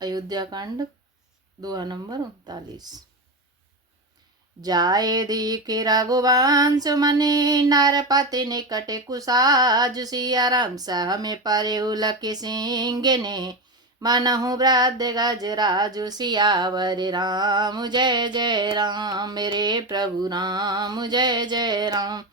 अयोध्या कांड दोहा नंबर 39। जाए दिखे रघुवंश मने नरपति निकट कुसाज सिया राम सहमे परे उलक सिंह ने मनहु ब्रद गज राजु सियावर राम जय जय राम मेरे प्रभु राम जय जय राम।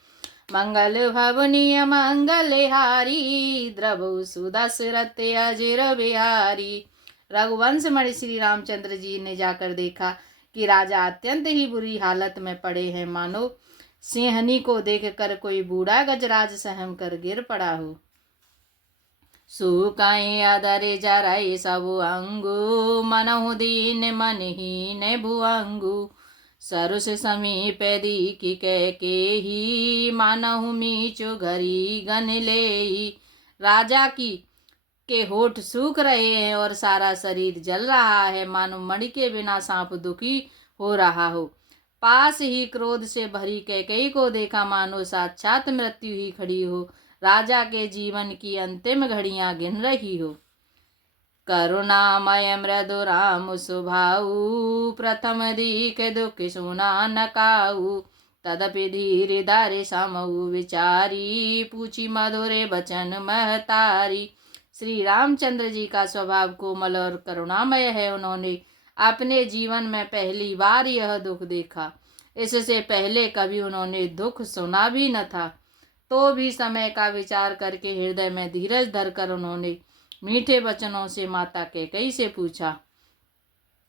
मंगल भवनीय मंगल हारी द्रभु सुदशरथ अजिर बिहारी। रघुवंश मणि श्री रामचंद्र जी ने जाकर देखा कि राजा अत्यंत ही बुरी हालत में पड़े हैं, मानो सिंहनी को देखकर कोई बूढ़ा गजराज सहम कर गिर पड़ा हो। सुकाई आदरे जराई सबु अंगु मनहु दीन मनहीन भुअंगु। सरुष समीप दीकी के ही मानहु मीचु घरी गन लेई। राजा की के होठ सूख रहे हैं और सारा शरीर जल रहा है, मानो मणि के बिना सांप दुखी हो रहा हो। पास ही क्रोध से भरी कैकेयी को देखा, मानो साक्षात मृत्यु ही खड़ी हो, राजा के जीवन की अंतिम घड़ियां गिन रही हो। करुणामय मृदु राम सुभाऊ प्रथम दीख दुख सुना न काऊ। तदपि धीर धारे समऊ विचारी पूछी मधुरे बचन महतारी। श्री रामचंद्र जी का स्वभाव कोमल और करुणामय है। उन्होंने अपने जीवन में पहली बार यह दुख देखा। इससे पहले कभी उन्होंने दुख सुना भी न था। तो भी समय का विचार करके हृदय में धीरज धरकर उन्होंने मीठे वचनों से माता कैकेयी से पूछा,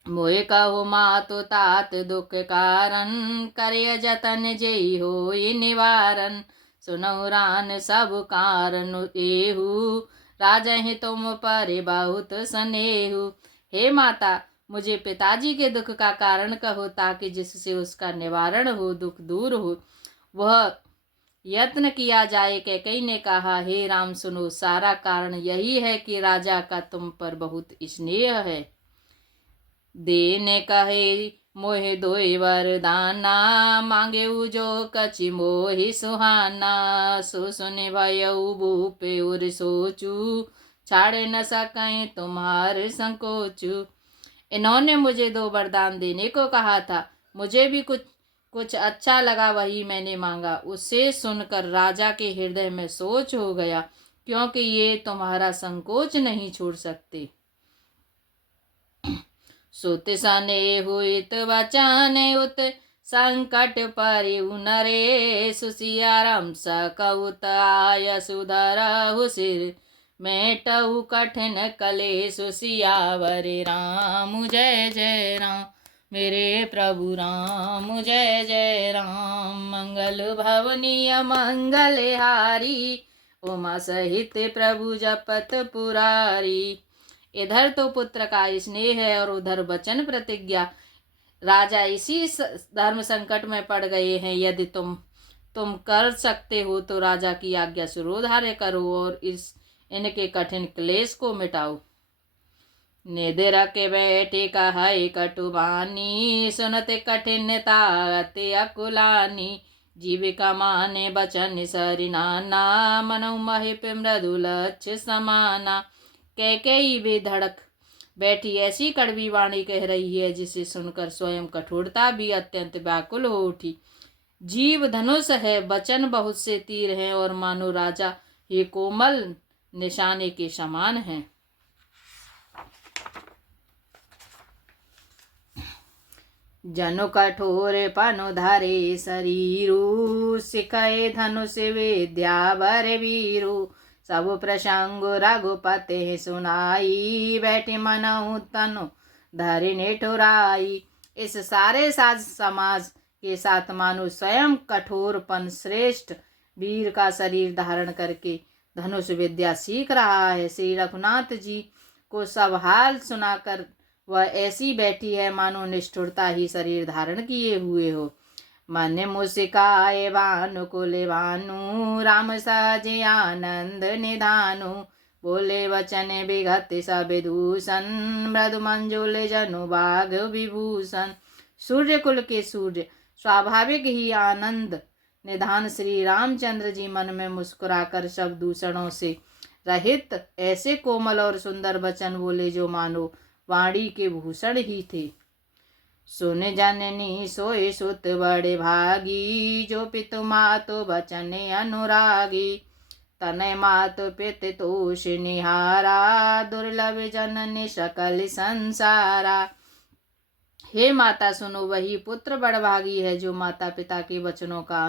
मोए कहो मातो तात दुख कारण करे जतन जेहि होई निवारण। सुनहु रान सब कारण एहु राजहि तुम पर बहुत स्नेहु। हे माता, मुझे पिताजी के दुख का कारण कहो ताकि जिससे उसका निवारण हो, दुख दूर हो, वह यत्न किया जाए। कैकेयी ने कहा, हे राम सुनो, सारा कारण यही है कि राजा का तुम पर बहुत स्नेह है। देने कहे मोहे दोय वरदाना मांगे जो कछि मोहि सुहाना। सो सुने भयउ भूपे उर सोचू छाड़े न सकें तुम्हार संकोचू। इन्होंने मुझे 2 वरदान देने को कहा था, मुझे भी कुछ अच्छा लगा, वही मैंने मांगा। उसे सुनकर राजा के हृदय में सोच हो गया, क्योंकि ये तुम्हारा संकोच नहीं छोड़ सकते। सुत सने हुइत वचन उत संकट परिउ नरेश। सिया राम सकउत आय सुधरहु सिर मेटहु कठिन कलेश। सियावर राम जय जय राम मेरे प्रभु राम जय जय राम। मंगल भवनीय मंगल हारी उमा सहित प्रभु जपत पुरारी। इधर तो पुत्र का स्नेह है और उधर वचन प्रतिज्ञा। राजा इसी धर्म संकट में पड़ गए हैं। यदि तुम कर सकते हो तो राजा की आज्ञा शिरोधार्य करो और इनके कठिन क्लेश को मिटाओ। निद्र के बैठे कहे कटुबानी सुनते कठिनता अति अकुलानी। जीविका माने बचन सरिनाना मनु महिप मृदु लक्ष्य समाना। कैकेयी भी धड़क बैठी ऐसी कड़वी वाणी कह रही है जिसे सुनकर स्वयं कठोरता भी अत्यंत व्याकुल हो उठी। जीव धनुष है, वचन बहुत से तीर हैं और मानो राजा ये कोमल निशाने के समान हैं। जनु कठोर पनु धरे शरीरु सिखए धनुष विद्या बर वीरु। सब प्रसंग रघुपते सुनाई बैठे मनहु तनु धरि निठुराई। इस सारे साज समाज के साथ मानो स्वयं कठोरपन श्रेष्ठ वीर का शरीर धारण करके धनुष विद्या सीख रहा है। श्री रघुनाथ जी को सब हाल सुनाकर वह ऐसी बैठी है मानो निष्ठुरता ही शरीर धारण किए हुए हो। मन मुस्काए भानुकुल भानु राम सहजे आनंद निधानु। बोले वचन विगत सब दूषण मृदु मंजुल जनु बाघ विभूषण। सूर्य कुल के सूर्य स्वाभाविक ही आनंद निधान श्री रामचंद्र जी मन में मुस्कुराकर सब दूषणों से रहित ऐसे कोमल और सुंदर वचन बोले जो मानो वाणी के भूषण ही थे। सुन जननी सोई सुत बड़े भागी, जो पितु मातु बचन अनुरागी। तनय मातु पित तोष निहारा, दुर्लभ जननी सकल संसारा। हे माता सुनो, वही पुत्र बड़भागी है जो माता पिता के वचनों का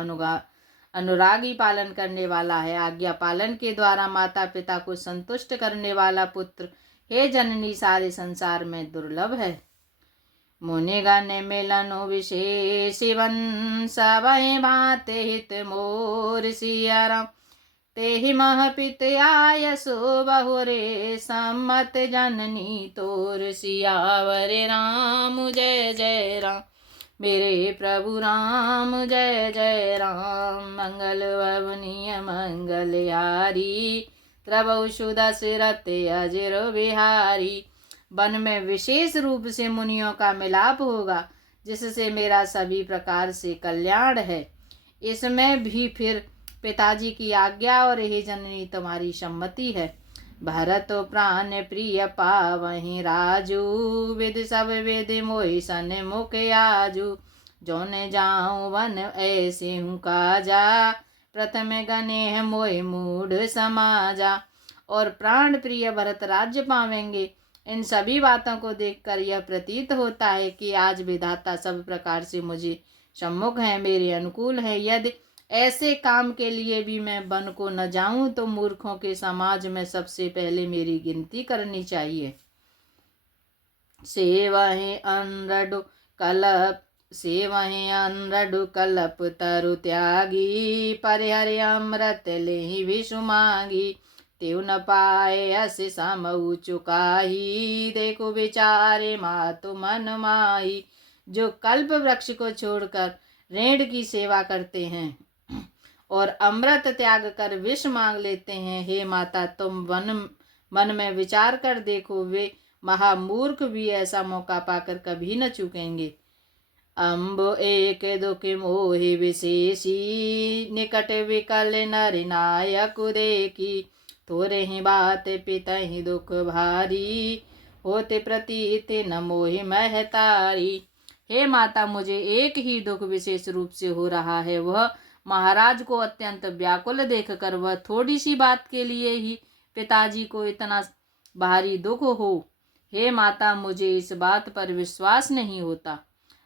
अनुरागी पालन करने वाला है। आज्ञा पालन के द्वारा माता पिता को संतुष्ट करने वाला पुत्र हे जननी सारे संसार में दुर्लभ है। मुनिगण मिलनु विशेष वंश, वै भाते हित मोर सिया राम। तेहि मह पित आयसो बहुरे, सम्मत जननी तोर सियावर राम। जय जय राम मेरे प्रभु राम, जय जय राम। मंगल भवनीय मंगलहारी, प्रभु दशरथ अजर बिहारी। वन में विशेष रूप से मुनियों का मिलाप होगा, जिससे मेरा सभी प्रकार से कल्याण है। इसमें भी फिर पिताजी की आज्ञा और हे जननी तुम्हारी सम्मति है। भरत प्राण प्रिय पावहि राजू, विद सब वेद मोहि सन मुख आजू। जौने जाऊं वन ऐसे हूँ काजा, प्रथम गने मोहि मूढ़ समाजा। और प्राण प्रिय भरत राज्य पावेंगे। इन सभी बातों को देखकर यह प्रतीत होता है कि आज विधाता सब प्रकार से मुझे सम्मुख है, मेरे अनुकूल है। यदि ऐसे काम के लिए भी मैं वन को न जाऊं तो मूर्खों के समाज में सबसे पहले मेरी गिनती करनी चाहिए। सेवहि अनरडु कलप तरु त्यागी, परिहरि अमृत लेहि विषु मांगी। त्यों न पाए अस समऊ चुकाही, देखो विचारे मातु मन माही। जो कल्प वृक्ष को छोड़कर रेड़ की सेवा करते हैं और अमृत त्याग कर विष मांग लेते हैं, हे माता तुम मन में विचार कर देखो, वे महामूर्ख भी ऐसा मौका पाकर कभी न चूकेंगे। अम्बो एक दुख मोहि विशेषी, निकट विकल नर नायक देखी। थोरे ही बात पितहि दुख भारी, होते प्रतीत न मोहि महतारी। हे माता मुझे एक ही दुख विशेष रूप से हो रहा है, वह महाराज को अत्यंत व्याकुल देखकर। वह थोड़ी सी बात के लिए ही पिताजी को इतना भारी दुख हो। हे माता मुझे इस बात पर विश्वास नहीं होता।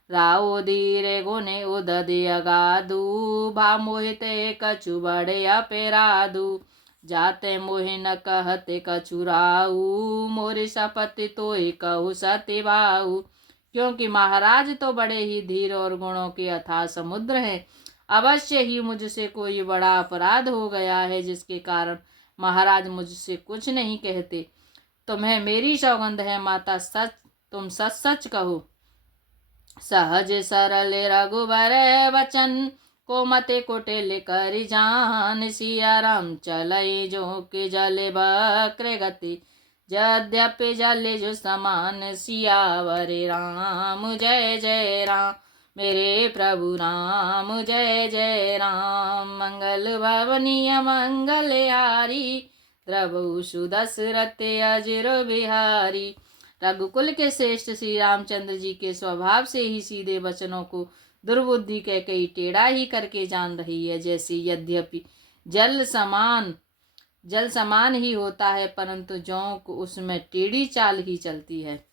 राओ धीरे गुने उदय अगाधु, भा मोहिते कछु बड़े अपेराधु। जाते मोहि न कहते कछु राऊ, मोरे सपति तोहि कहु सति भाऊ। क्योंकि महाराज तो बड़े ही धीर और गुणों के अथाह समुद्र है। अवश्य ही मुझसे कोई बड़ा अपराध हो गया है, जिसके कारण महाराज मुझसे कुछ नहीं कहते। तुम्हें मेरी सौगंध है माता, तुम सच सच कहो। सहज सरल रघुबर वचन, कोमते कुटिल कर जान। सिया राम चलई जो के जले बक्र गति, यद्यपि जले जो समान। सियावर राम जय जय राम मेरे प्रभु राम, जय जय राम। मंगल भवनीय मंगलहारी, प्रभु सुदशरथ अजर बिहारी। रघुकुल के श्रेष्ठ श्री रामचंद्र जी के स्वभाव से ही सीधे वचनों को दुर्बुद्धि कई टेढ़ा ही करके जान रही है। जैसे यद्यपि जल समान ही होता है, परंतु ज्यों को उसमें टेढ़ी चाल ही चलती है।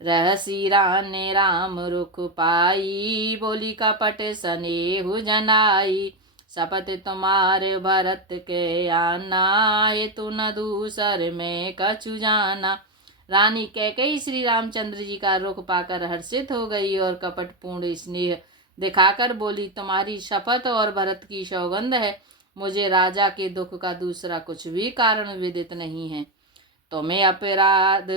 रहसी राने राम रुख पाई, बोली कपट सनेहु जनाई। शपथ तुम्हारे भरत के आना, ये तू न दूसर में कछु जाना। रानी कैकेयी श्री रामचंद्र जी का रुख पाकर हर्षित हो गई और कपटपूर्ण स्नेह दिखाकर बोली, तुम्हारी शपथ और भरत की सौगंध है, मुझे राजा के दुख का दूसरा कुछ भी कारण विदित नहीं है। तुम्हें अपराध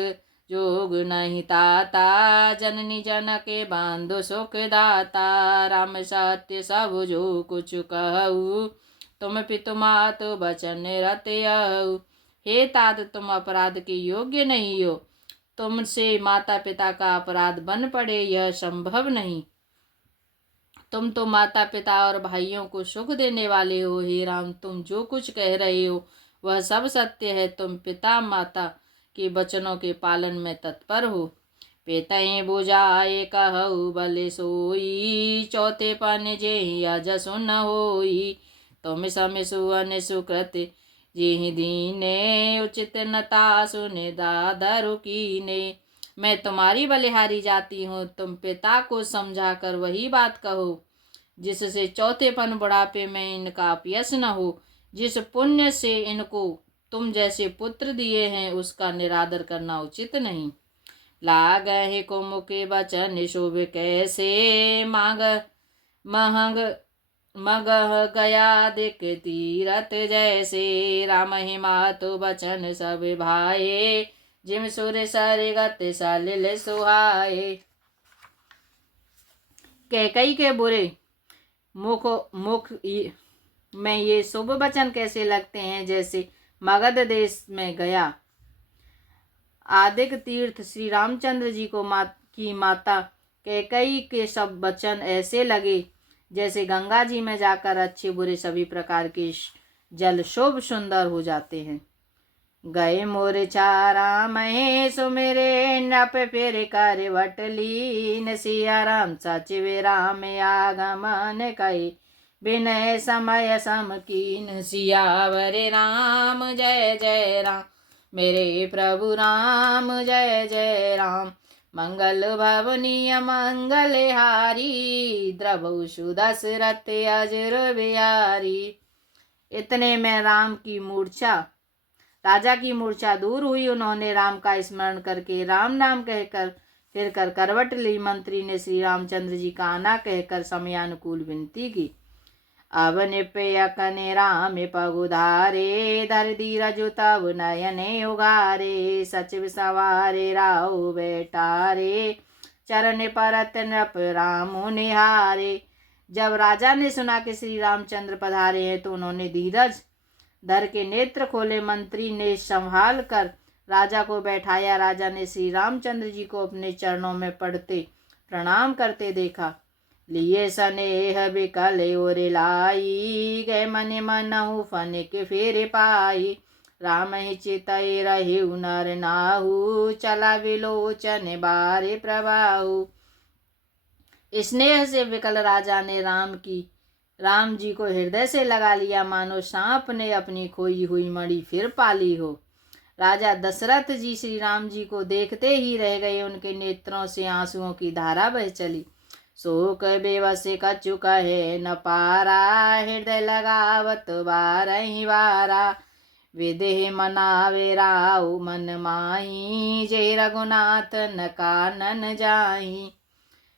जोग नहीं ताता, जननी जन के बांधो सुख दाता। राम सत्य सब जो कुछ कहू, तुम पितु मातु बचन रतयऊ। हे तात तुम अपराध के योग्य नहीं हो, तुमसे माता पिता का अपराध बन पड़े यह संभव नहीं। तुम तो माता पिता और भाइयों को सुख देने वाले हो। हे राम तुम जो कुछ कह रहे हो वह सब सत्य है। तुम पिता माता के वचनों के पालन में तत्पर हो। पेतई बुझाए कहु बल सोई, चौथे पन जेहि अज सुन होई। तुम सम सुअन सुकृत जेहि दीने, उचित नता सुने दादरु कीने। मैं तुम्हारी बलिहारी जाती हूँ, तुम पिता को समझा कर वही बात कहो, जिससे चौथेपन बुढ़ापे में इनका अपयश न हो। जिस पुण्य से इनको तुम जैसे पुत्र दिए हैं, उसका निरादर करना उचित नहीं। लागहि को मुखे बचन शोभ कैसे, मांग महंग मगह गया दिक तीरथ जैसे। राम ही मातु बचन सब भाए, जिम सुर सर गत सलिल सुहाए। कैकई के बुरे मुख में ये शुभ वचन कैसे लगते हैं, जैसे मगध देश में गया आदिक तीर्थ श्री रामचंद्र जी को की माता कैकई के सब वचन ऐसे लगे जैसे गंगा जी में जाकर अच्छे बुरे सभी प्रकार के जल शोभ सुंदर हो जाते हैं। गए मोर चारा महे सुमेरे, नप फिर कर वटलीन। सिया राम सचिव राम आगमन कई, विनय समय सम कीन। सियावर राम जय जय राम, मेरे प्रभु राम जय जय राम। मंगल भवनीय मंगल हारी, द्रवसु दशरथ अजर बिहारी। इतने में राजा की मूर्छा दूर हुई। उन्होंने राम का स्मरण करके राम नाम कहकर फिर कर करवट ली। मंत्री ने श्री रामचंद्र जी का आना कहकर समयानुकूल विनती की। अब निपयकने राम पगुधारे, धर धीरज तब नयने उगारे। सचिव सवारे राव बेटारे, चरण परत नृप राम निहारे। जब राजा ने सुना कि श्री रामचंद्र पधारे हैं तो उन्होंने धीरज धर के नेत्र खोले। मंत्री ने संभाल कर राजा को बैठाया। राजा ने श्री रामचंद्र जी को अपने चरणों में पड़ते प्रणाम करते देखा। लिए स्नेह विकल और लाई, गए मन मनहु फन के फेरे पाई। राम ही चितई रहे नर नाहु, चला विलोचन बारे प्रभाहु। स्नेह से विकल राजा ने राम जी को हृदय से लगा लिया, मानो सांप ने अपनी खोई हुई मणि फिर पाली हो। राजा दशरथ जी श्री राम जी को देखते ही रह गए। उनके नेत्रों से आंसुओं की धारा बह चली। शोक बेवस कछु कहे न पारा, हृदय लगावत बारहि बारा। विदेह मनावे राउ मन माही, जय रघुनाथ न कानन जाही।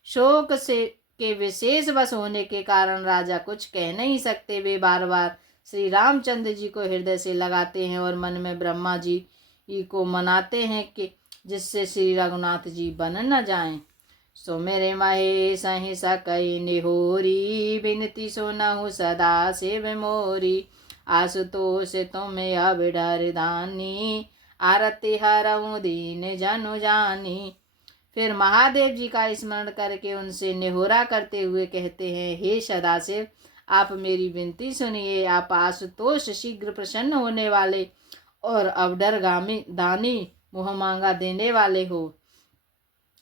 शोक से के विशेष वश होने के कारण राजा कुछ कह नहीं सकते। वे बार बार श्री रामचंद्र जी को हृदय से लगाते हैं और मन में ब्रह्मा जी को मनाते हैं कि जिससे श्री रघुनाथ जी बन न जाएं। सो मेरे महेश ही सकई निहोरी, बिनती सुनहु सदा शिव मोरी। आशुतोष तुम अब डर दानी, आरती हरऊँ दीन जनु जानी। फिर महादेव जी का स्मरण करके उनसे निहोरा करते हुए कहते हैं, हे सदाशिव, आप मेरी विनती सुनिए। आप आशुतोष शीघ्र प्रसन्न होने वाले और अवडरगामी दानी मुँह मांगा देने वाले हो।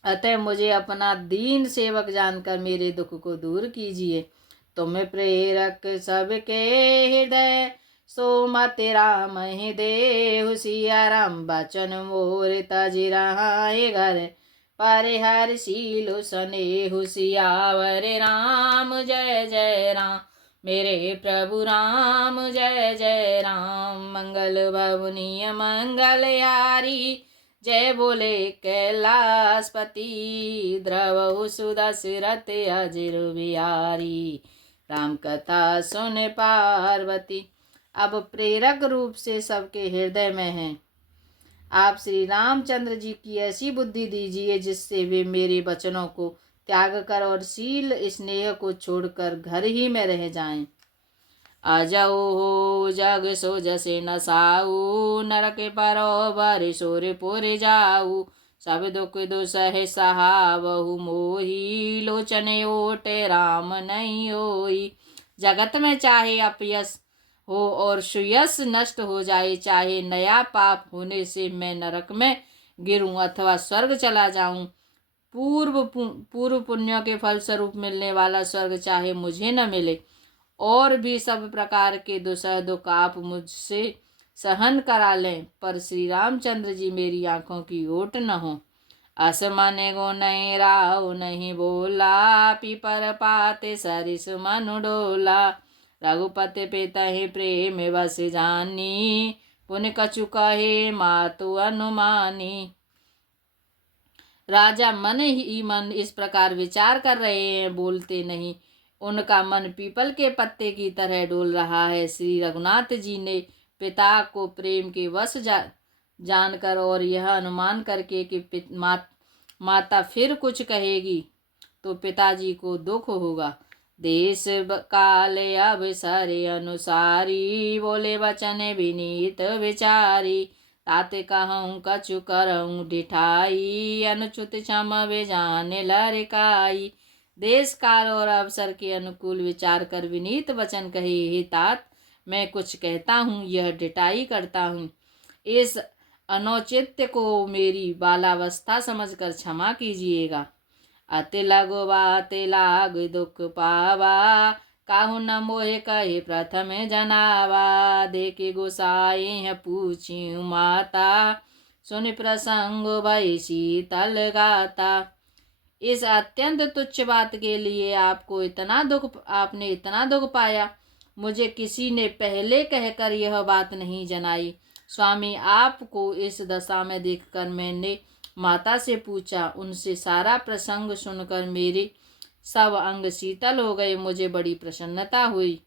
अतः मुझे अपना दीन सेवक जानकर मेरे दुख को दूर कीजिए। तुम प्रेरक सबके हृदय, सो मत राम ही देहु। सिया राम बचन मोर तजि रहाए घर, पारे हर शीलो सनेहु। सियावर राम जय जय राम, मेरे प्रभु राम जय जय राम। मंगल भवनीय मंगल यारी, जय बोले कैलाशपति। द्रवहु सुदशरथ अजर बिहारी, राम कथा सुन पार्वती। अब प्रेरक रूप से सबके हृदय में हैं। आप श्री रामचंद्र जी की ऐसी बुद्धि दीजिए जिससे वे मेरे वचनों को त्याग कर और शील स्नेह को छोड़कर घर ही में रह जाएं। अजौ हो जग सो जसे नसाऊ, नरक परो बर सोर पुर जाऊ। सब दुख दुसह सहावहु मोही, लोचन ओट राम नहीं होई। जगत में चाहे अपयश हो और सुयश नष्ट हो जाए, चाहे नया पाप होने से मैं नरक में गिरूं अथवा स्वर्ग चला जाऊं, पूर्व पुण्यों के फल स्वरूप मिलने वाला स्वर्ग चाहे मुझे न मिले, और भी सब प्रकार के दुसह दुख आप मुझसे सहन करा लें, पर श्री रामचंद्र जी मेरी आंखों की ओट न हो। असमन गो नहीं राव नहीं बोला, पीपर पाते सरिस मनु डोला, रघुपति पितहि प्रेम बस जानी, पुन कछु कहे मातु अनुमानी। राजा मन ही मन इस प्रकार विचार कर रहे हैं, बोलते नहीं। उनका मन पीपल के पत्ते की तरह डोल रहा है। श्री रघुनाथ जी ने पिता को प्रेम के वश जानकर और यह अनुमान करके कि माता फिर कुछ कहेगी तो पिताजी को दुख होगा, देश काल अवसर अनुसारी, बोले वचन विनीत विचारी, ताते कहूँ कछु करऊँ डिठाई, अनुचित क्षम वे जाने लरकाई। देश काल और अवसर के अनुकूल विचार कर विनीत वचन कहे, हे तात मैं कुछ कहता हूँ, यह डिटाई करता हूँ, इस अनुचित्य को मेरी बालावस्था समझकर क्षमा कीजिएगा। अति लगो बाते लाग दुख पावा, काहू न मोहे कहे प्रथम जनावा, देखे गोसाई है पूछी माता, सुनि प्रसंग भई शीतल गाता। इस अत्यंत तुच्छ बात के लिए आपने इतना दुख पाया, मुझे किसी ने पहले कहकर यह बात नहीं जनाई। स्वामी, आपको इस दशा में देखकर मैंने माता से पूछा, उनसे सारा प्रसंग सुनकर मेरे सब अंग शीतल हो गए, मुझे बड़ी प्रसन्नता हुई।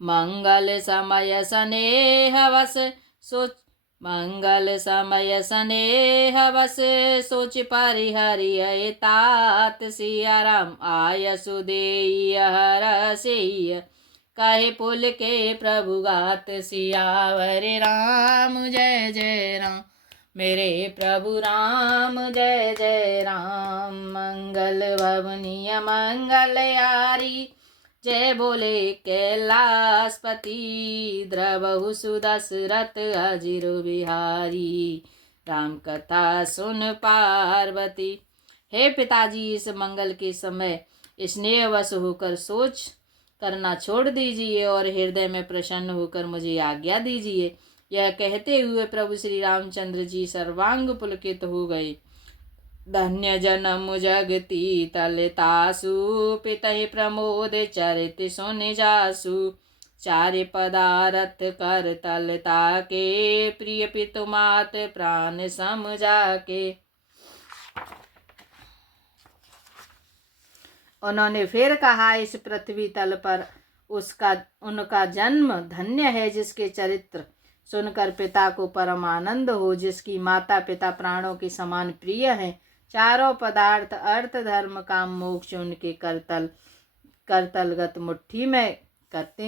मंगल समय स्नेह वस सोच परिहरि, तात सिया राम आय सुदेय हरसिय, कहे पुल के प्रभु गात, सियावर राम जय जय राम, मेरे प्रभु राम जय जय राम। मंगल भवनीय मंगल यारी, जय बोले कैलाशपति, द्रवहु सुदशरथ अजिर बिहारी, राम कथा सुन पार्वती। हे पिताजी, इस मंगल के समय स्नेहवश होकर सोच करना छोड़ दीजिए और हृदय में प्रसन्न होकर मुझे आज्ञा दीजिए। यह कहते हुए प्रभु श्री रामचंद्र जी सर्वांग पुलकित हो गए। धन्य जन्म जगती तलतासु, पितहि प्रमोद चरित सुन जासु, चारि पदारथ कर तलता के, प्रिय पितु मात प्राण समझा के। उन्होंने फिर कहा, इस पृथ्वी तल पर उनका जन्म धन्य है, जिसके चरित्र सुनकर पिता को परम आनंद हो, जिसकी माता पिता प्राणों के समान प्रिय हैं, चारों पदार्थ अर्थ धर्म काम मोक्ष उनके करतलगत मुट्ठी में रहते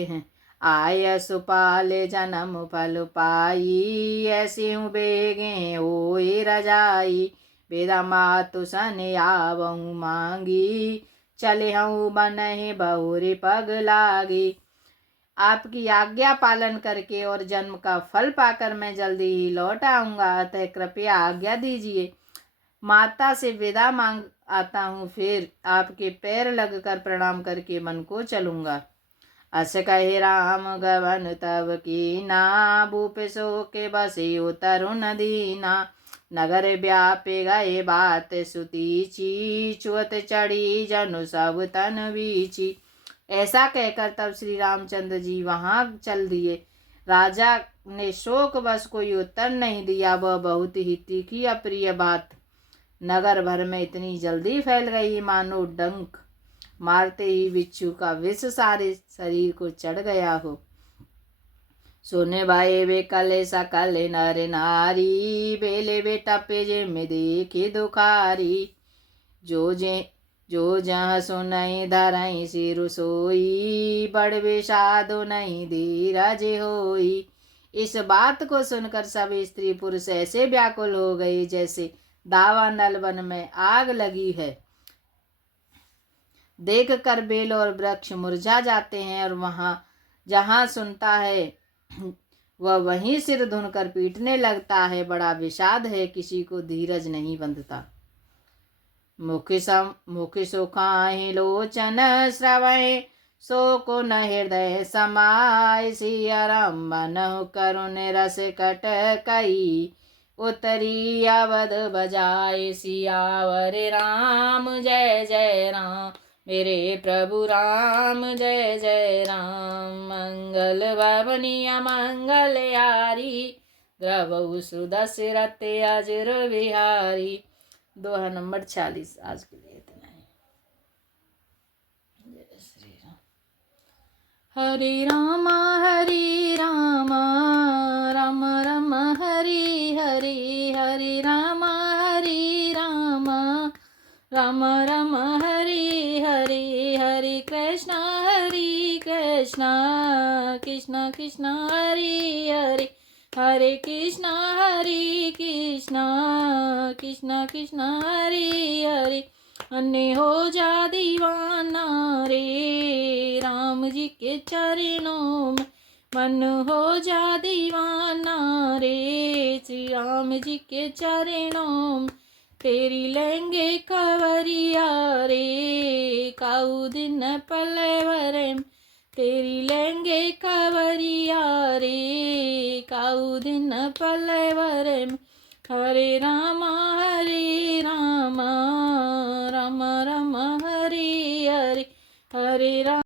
हैं। आय सुपाले जन्म फल पाई, ऐसी हूँ बेगे होई रजाई, बेदा मातु सन आवहूँ मांगी, चले हूँ बनहि बहुरी पग लागी। आपकी आज्ञा पालन करके और जन्म का फल पाकर मैं जल्दी ही लौट आऊँगा, अतः कृपया आज्ञा दीजिए। माता से विदा मांग आता हूँ, फिर आपके पैर लगकर प्रणाम करके मन को चलूँगा। अस कहे राम गवन तब कीना, भूप सो के बसे तरुण दीना, नगर व्यापे गए बात सुतीची, छुअत चढ़ी जनु सब तन बीची। ऐसा कहकर तब श्री रामचंद्र जी वहां चल दिए। राजा ने शोक बस कोई उत्तर नहीं दिया। वह बहुत ही तीखी अप्रिय बात नगर भर में इतनी जल्दी फैल गई, मानो डंक मारते ही बिच्छू का विष सारे शरीर को चढ़ गया हो। सोने भाई वे कले सकल नर नारी, बेले बेटा पेजे में देखी दुखारी, जो जहाँ सुनई धरई सिर सोई, बड़ विषादो नहीं धीरज होई। इस बात को सुनकर सब स्त्री पुरुष ऐसे व्याकुल हो गए जैसे दावानल वन में आग लगी है। देख कर बेल और वृक्ष मुरझा जाते हैं और वहाँ जहाँ सुनता है वह वहीं सिर धुनकर पीटने लगता है। बड़ा विषाद है, किसी को धीरज नहीं बंधता। मुख सुखाहि लोचन श्रवै, सो को न हृदय समाय। सिया राम बनहु करुण रस कट कई, उतरी अवध बजाए। सियावर राम जय जय राम, मेरे प्रभु राम जय जय राम। मंगल भवनीय मंगल यारी, द्रवहु सुदशरथ अजर बिहारी। दोहा नंबर 46। आज के लिए इतना ही। जय श्री राम। हरे राम राम राम हरि हरि, हरे राम राम राम हरि हरि, हरे कृष्ण कृष्ण कृष्ण हरि हरि, हरे कृष्ण कृष्ण कृष्ण हरि हरि। अन्य हो जा दीवाना रे, राम जी के चरणों में मन हो जा दीवाना रे। श्री राम जी के चरणों में तेरी लेंगे कवरिया रे। काऊ दिन पले भरे तेरी लेंगे कवरिया रे। काऊ दिन पले भरे हरे राम राम राम हरि हरि, हरे राम।